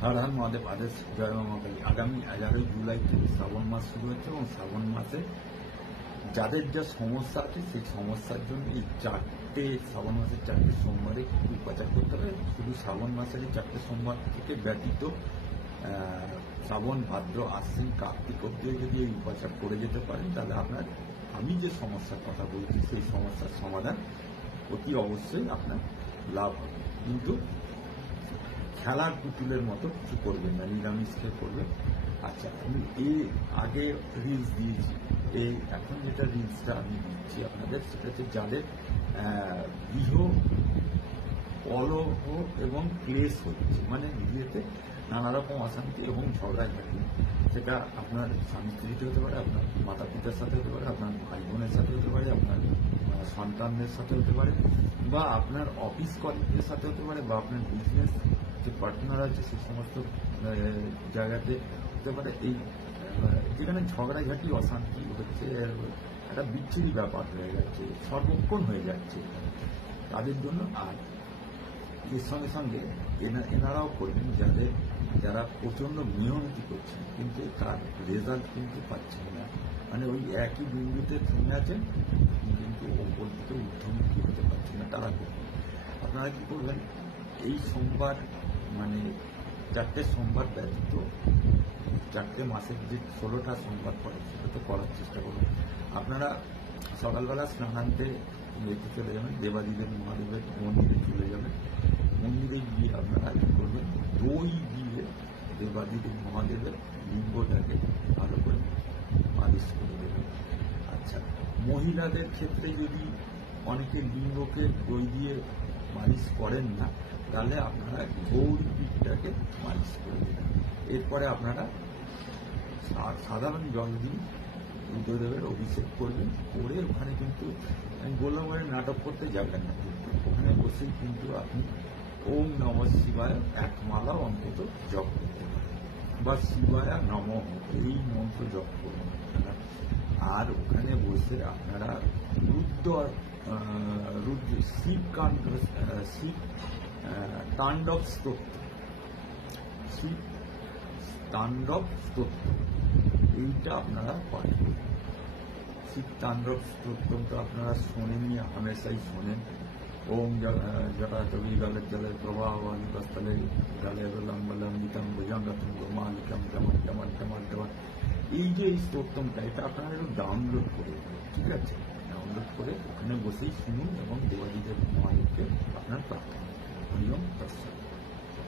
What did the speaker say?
হর হর মহাদেব আদেশ জয় মা কালী। আগামী 11 জুলাই থেকে শ্রাবণ মাস শুরু হচ্ছে এবং শ্রাবণ মাসে যাদের যা সমস্যা আছে সেই সমস্যার জন্য এই শ্রাবণ মাসের 4টে সোমবারে উপাচার করতে হবে। শুধু শ্রাবণ মাসের এই 4টে সোমবার থেকে ব্যতীত শ্রাবণ, ভাদ্র, আশ্বিন, কার্তিক অব্দি যদি এই উপাচার করে যেতে পারেন তাহলে আপনার আমি যে সমস্যার কথা বলছি সেই সমস্যার সমাধান অতি অবশ্যই আপনার লাভ হবে। কিন্তু খেলার পুতুলের মতো কিছু করবেন না, নিরামিষ খেয়ে করবেন। আচ্ছা, আমি আগে রিলস দিয়েছি, এখন যেটা রিলসটা আমি দিচ্ছি আপনাদের সেটা হচ্ছে যাদের গৃহ কলহ এবং ক্লেশ হচ্ছে, মানে বিয়েতে নানা রকম অশান্তি এবং ঝগড়াঝাটি, সেটা আপনার স্বামী স্ত্রীতে হতে পারে, আপনার মাতা পিতার সাথে হতে পারে, আপনার ভাই বোনের সাথে হতে পারে, আপনার সন্তানদের সাথে হতে পারে, বা আপনার অফিস কলিগদের সাথে হতে পারে, বা আপনার বিজনেস যে পার্টনার আছে সেই সমস্ত জায়গাতে হতে পারে। এই যেখানে ঝগড়াঝাটি অশান্তি হচ্ছে, একটা বিচ্ছিরি ব্যাপার হয়ে যাচ্ছে, সর্বক্ষণ হয়ে যাচ্ছে তাদের জন্য। আর এর সঙ্গে সঙ্গে এনারাও করবেন যারা প্রচন্ড মেহনতি করছেন কিন্তু তার রেজাল্ট কিন্তু পাচ্ছেন না, মানে ওই একই বিন্দুতে থেমে আছেন কিন্তু ওপর দিকে ঊর্ধ্বমুখী হতে পারছেন না, তারা করবেন। আপনারা কি করবেন, এই সোমবার মানে 4টে সোমবার ব্যতীত 4টে মাসের যে 16টা সোমবার পরে সেটা তো করার চেষ্টা করুন। আপনারা সকালবেলা স্নানান্তে মেয়েতে চলে যাবেন, দেবাদিদেব মহাদেবের মন্দিরে চলে যাবেন। মন্দিরে গিয়ে আপনারা কি করবেন, দই দিয়ে দেবাদিদেব মহাদেবের লিঙ্গটাকে ভালো করে মালিশ করে দেবেন। আচ্ছা, মহিলাদের ক্ষেত্রে যদি অনেকে লিঙ্গকে দই দিয়ে মালিশ করেন না তাহলে আপনারা গৌরী পীঠটাকে মালিশ করে দেবেন। এরপরে আপনারা সাধারণ জল দিয়ে রুদ্রদেবের অভিষেক করবেন, করে ওখানে কিন্তু আমি বললাম ওখানে নাটক করতে যাবেন না, কিন্তু ওখানে বসেই কিন্তু আপনি ওম নমঃ শিবায় এক মালা অন্তত জপ করতে পারেন, বা শিবায় নমঃ এই মন্ত্র জপ করুন আপনারা। আর ওখানে বসে আপনারা শিব তাণ্ডব স্তোত্র এইটা আপনারা পাঠ করুন। শিব তাণ্ডব স্তোত্রটা আপনারা শোনেননি, হামেশাই শোনেন। ওম জটাটবি গলের জলের প্রবাহস্থলে গলের লম্বলম্বিতম ভুজঙ্গতম গোমালিকম জমন জমন জমন জমন, এই যে এই স্তোত্রটা এটা আপনারা একটু ডাউনলোড করে, ঠিক আছে, ডাউনলোড করে ওখানে বসেই শুনুন এবং দেবাদিদেব মহাদেবকে আপনার প্রার্থনা। হরিওম তৎসৎ।